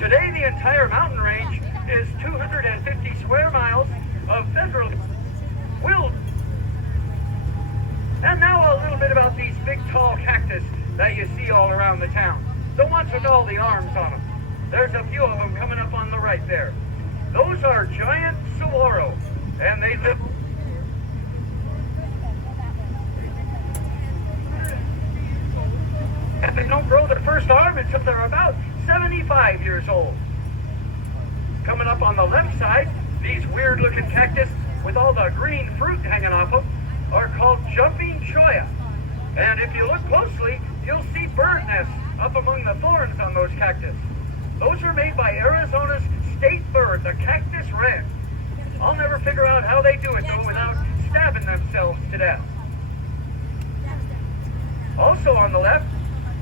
Today, the entire mountain range is 250 square miles of federal wilderness. And now a little bit about these big tall cactus that you see all around the town. The ones with all the arms on them. There's a few of them coming up on the right there. Those are giant saguaro, and they live. And they don't grow their first arm until they're about 75 years old. Coming up on the left side, these weird-looking cactus with all the green fruit hanging off them are called jumping cholla. And if you look closely, you'll see bird nests up among the thorns on those cactus. Those are made by Arizona's state bird, the cactus wren. I'll never figure out how they do it, though, without stabbing themselves to death. Also on the left,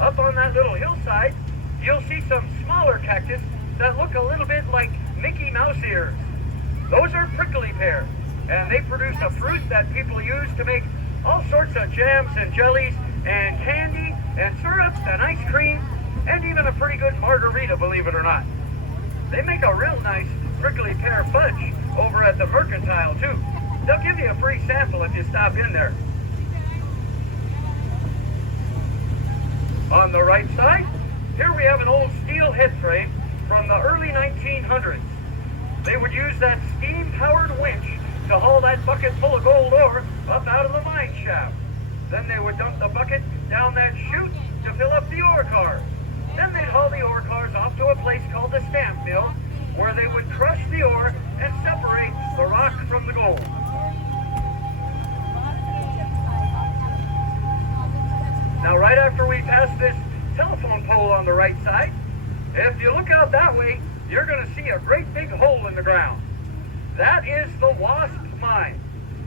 up on that little hillside, you'll see some smaller cactus that look a little bit like Mickey Mouse ears. Those are prickly pear, and they produce a fruit that people use to make all sorts of jams and jellies and candy and syrup and ice cream and even a pretty good margarita, believe it or not. They make a real nice prickly pear fudge over at the Mercantile, too. They'll give you a free sample if you stop in there. On the right side, here we have an old steel head frame from the early 1900s. They would use that steam-powered winch to haul that bucket full of gold ore up out of the mine shaft. Then they would dump the bucket down that chute to fill up the ore cars. Then they'd haul the ore cars off to a place called the stamp mill, where they would crush the ore and separate the rock from the gold. Now, right after we pass this telephone pole on the right side, if you look out that way, you're going to see a great big hole in the ground. That is the Wasp Mine.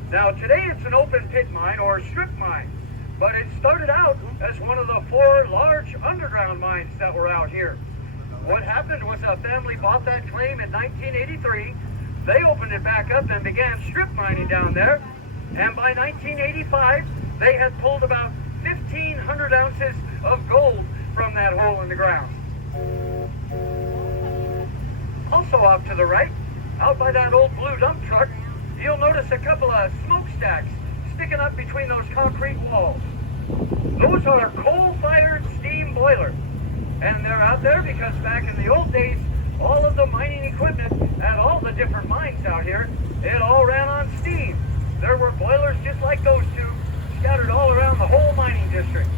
Now, today it's an open pit mine or strip mine, but it started out as one of the 4 large underground mines that were out here. What happened was a family bought that claim in 1983. They opened it back up and began strip mining down there, and by 1985, they had pulled about 1,500 ounces of gold from that hole in the ground. Also off to the right, out by that old blue dump truck, you'll notice a couple of smokestacks sticking up between those concrete walls. Those are coal-fired steam boilers, and they're out there because back in the old days, all of the mining equipment at all the different mines out here, it all ran on steam. There were boilers just like those two, scattered all around the whole mining district.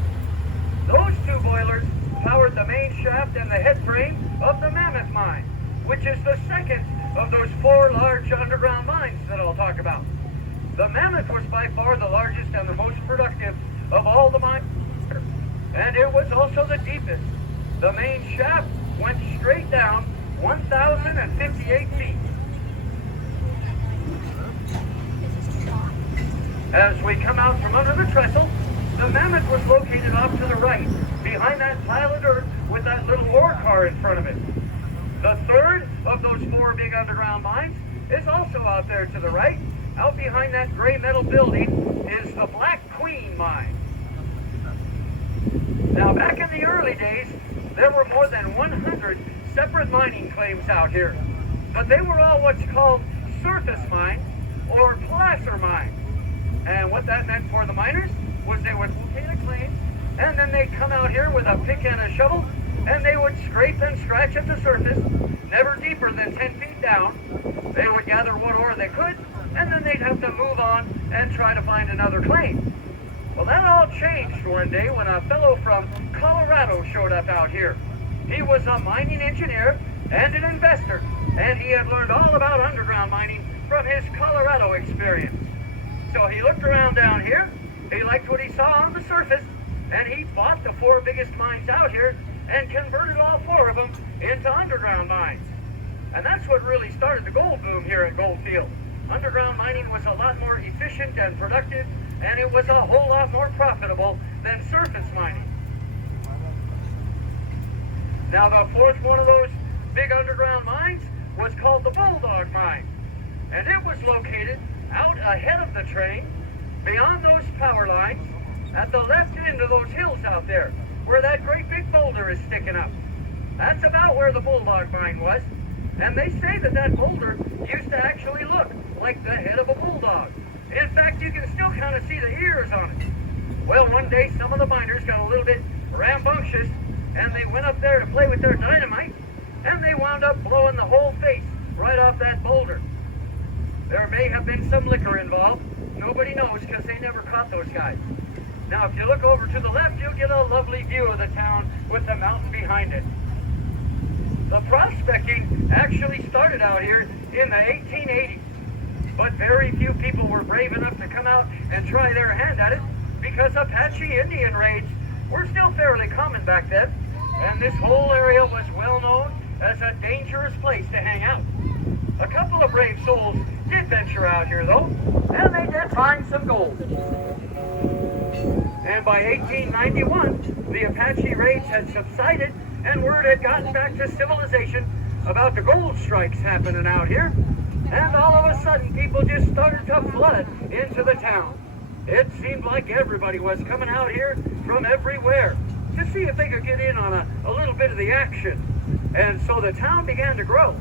Those 2 boilers powered the main shaft and the head frame of the Mammoth Mine, which is the second of those 4 large underground mines that I'll talk about. The Mammoth was by far the largest and the most productive of all the mines, and it was also the deepest. The main shaft went straight down 1,058 feet. As we come out from under the trestle, the Mammoth was located off to the right, behind that pile of dirt with that little ore car in front of it. The third of those 4 big underground mines is also out there to the right. Out behind that gray metal building is the Black Queen Mine. Now, back in the early days, there were more than 100 separate mining claims out here, but they were all what's called surface mines or placer mines. And what that meant for the miners was they would locate a claim, and then they'd come out here with a pick and a shovel, and they would scrape and scratch at the surface, never deeper than 10 feet down. They would gather what ore they could, and then they'd have to move on and try to find another claim. Well, that all changed one day when a fellow from Colorado showed up out here. He was a mining engineer and an investor, and he had learned all about underground mining from his Colorado experience. So he looked around down here, he liked what he saw on the surface, and he bought the 4 biggest mines out here and converted all 4 of them into underground mines. And that's what really started the gold boom here at Goldfield. Underground mining was a lot more efficient and productive, and it was a whole lot more profitable than surface mining. Now, the 4th one of those big underground mines was called the Bulldog Mine, and it was located out ahead of the train, beyond those power lines, at the left end of those hills out there, where that great big boulder is sticking up. That's about where the Bulldog mine was. And they say that that boulder used to actually look like the head of a bulldog. In fact, you can still kind of see the ears on it. Well, one day some of the miners got a little bit rambunctious and they went up there to play with their dynamite and they wound up blowing the whole face right off that boulder. There may have been some liquor involved. Nobody knows because they never caught those guys. Now, if you look over to the left, you'll get a lovely view of the town with the mountain behind it. The prospecting actually started out here in the 1880s, but very few people were brave enough to come out and try their hand at it because Apache Indian raids were still fairly common back then, and this whole area was well known as a dangerous place to hang out. A couple of brave souls did venture out here though, and they did find some gold. And by 1891, the Apache raids had subsided and word had gotten back to civilization about the gold strikes happening out here. And all of a sudden, people just started to flood into the town. It seemed like everybody was coming out here from everywhere to see if they could get in on a little bit of the action. And so the town began to grow.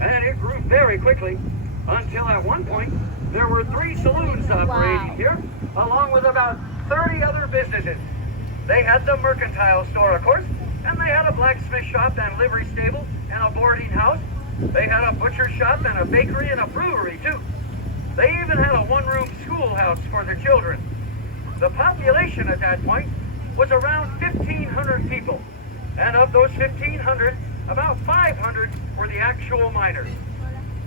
And it grew very quickly until at one point, there were 3 saloons operating here, along with about 30 other businesses. They had the mercantile store, of course, and they had a blacksmith shop and livery stable and a boarding house. They had a butcher shop and a bakery and a brewery, too. They even had a one-room schoolhouse for their children. The population at that point was around 1,500 people. And of those 1,500, about 500 were the actual miners.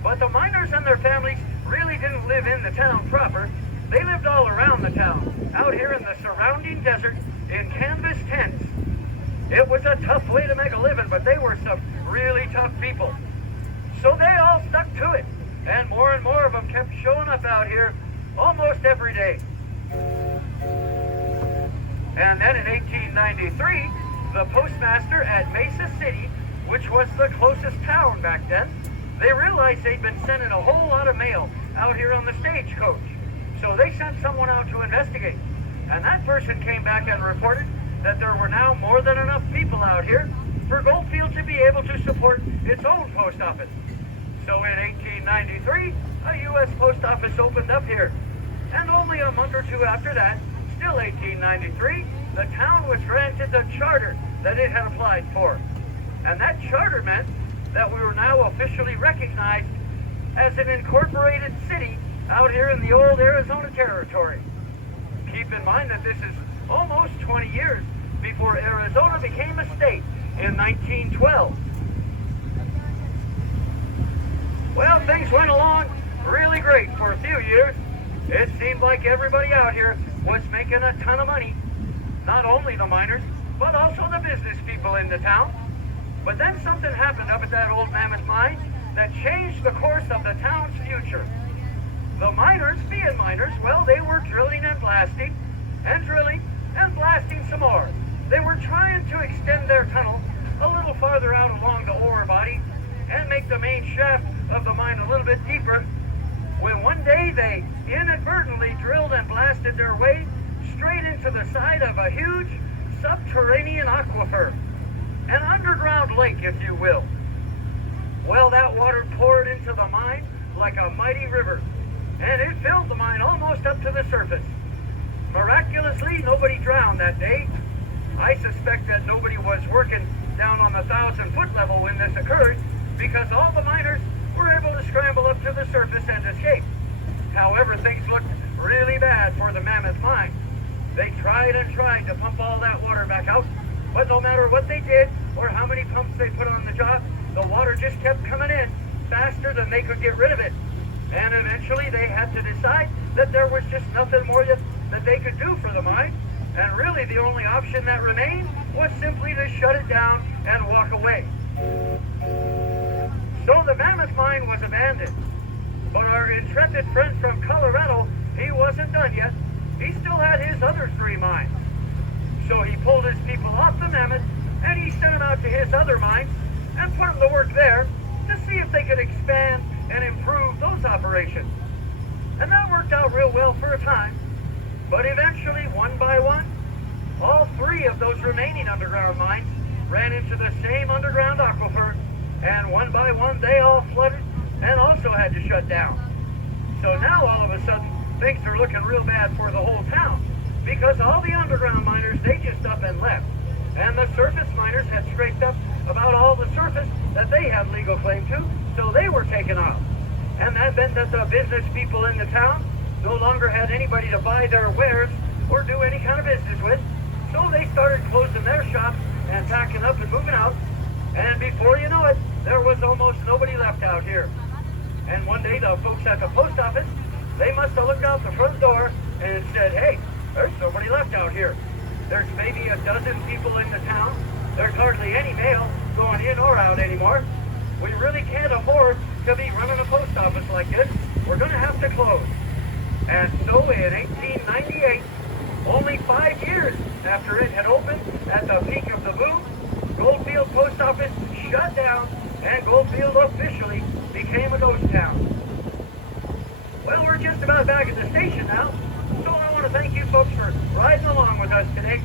But the miners and their families really didn't live in the town proper. They lived all around the town, out here in the surrounding desert in canvas tents. It was a tough way to make a living, but they were some really tough people. So they all stuck to it, and more of them kept showing up out here almost every day. And then in 1893, the postmaster at Mesa City, which was the closest town back then, they realized they'd been sending a whole lot of mail out here on the stagecoach. So they sent someone out to investigate. And that person came back and reported that there were now more than enough people out here for Goldfield to be able to support its own post office. So in 1893, a U.S. post office opened up here. And only a month or two after that, still 1893, the town was granted the charter that it had applied for. And that charter meant that we were now officially recognized as an incorporated city out here in the old Arizona Territory. Keep in mind that this is almost 20 years before Arizona became a state in 1912. Well, things went along really great for a few years. It seemed like everybody out here was making a ton of money. Not only the miners, but also the business people in the town. But then something happened up at that old mammoth mine that changed the course of the town's future. The miners, being miners, well, they were drilling and blasting some more. They were trying to extend their tunnel a little farther out along the ore body and make the main shaft of the mine a little bit deeper, when one day they inadvertently drilled and blasted their way straight into the side of a huge subterranean aquifer, an underground lake, if you will. Well, that water poured into the mine like a mighty river, and it filled the mine almost up to the surface. Miraculously, nobody drowned that day. I suspect that nobody was working down on the 1,000-foot level when this occurred, because all the miners were able to scramble up to the surface and escape. However, things looked really bad for the mammoth mine. They tried and tried to pump all that water back out, but no matter what they did or how many pumps they put on the job, the water just kept coming in faster than they could get rid of it. And eventually they had to decide that there was just nothing more that they could do for the mine. And really the only option that remained was simply to shut it down and walk away. So the mammoth mine was abandoned. But our intrepid friend from Colorado, he wasn't done yet. He still had his other 3 mines. So he pulled his people off the mammoth and he sent them out to his other mines and put them to work there to see if they could expand and improve those operations. And that worked out real well for a time. But eventually, one by one, all 3 of those remaining underground mines ran into the same underground aquifer, and one by one they all flooded and also had to shut down. So now all of a sudden things are looking real bad for the whole town, because all the underground miners, they just up and left. And the surface miners had scraped up about all the surface that they had legal claim to, so they were taken off. And that meant that the business people in the town no longer had anybody to buy their wares or do any kind of business with. So they started closing their shops and packing up and moving out. And before you know it, there was almost nobody left out here. And one day the folks at the post office, they must have looked out the front door and said, hey, there's nobody left out here. There's maybe a dozen people in the town. There's hardly any mail going in or out anymore. We really can't afford to be running a post office like this. We're going to have to close. And so in 1898, only 5 years after it had opened at the peak of the boom, Goldfield Post Office shut down and Goldfield officially became a ghost town. Well, we're just about back at the station now, so I want to thank you folks for riding along with us today.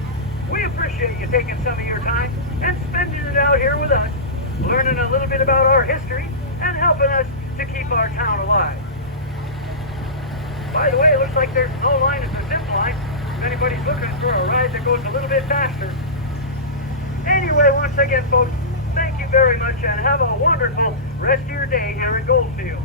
We appreciate you taking some of your time and spending it out here with us, learning a little bit about our history and helping us to keep our town alive. By the way, it looks like there's no line at the zip line if anybody's looking for a ride that goes a little bit faster. Anyway, once again, folks, thank you very much and have a wonderful rest of your day here in Goldfield.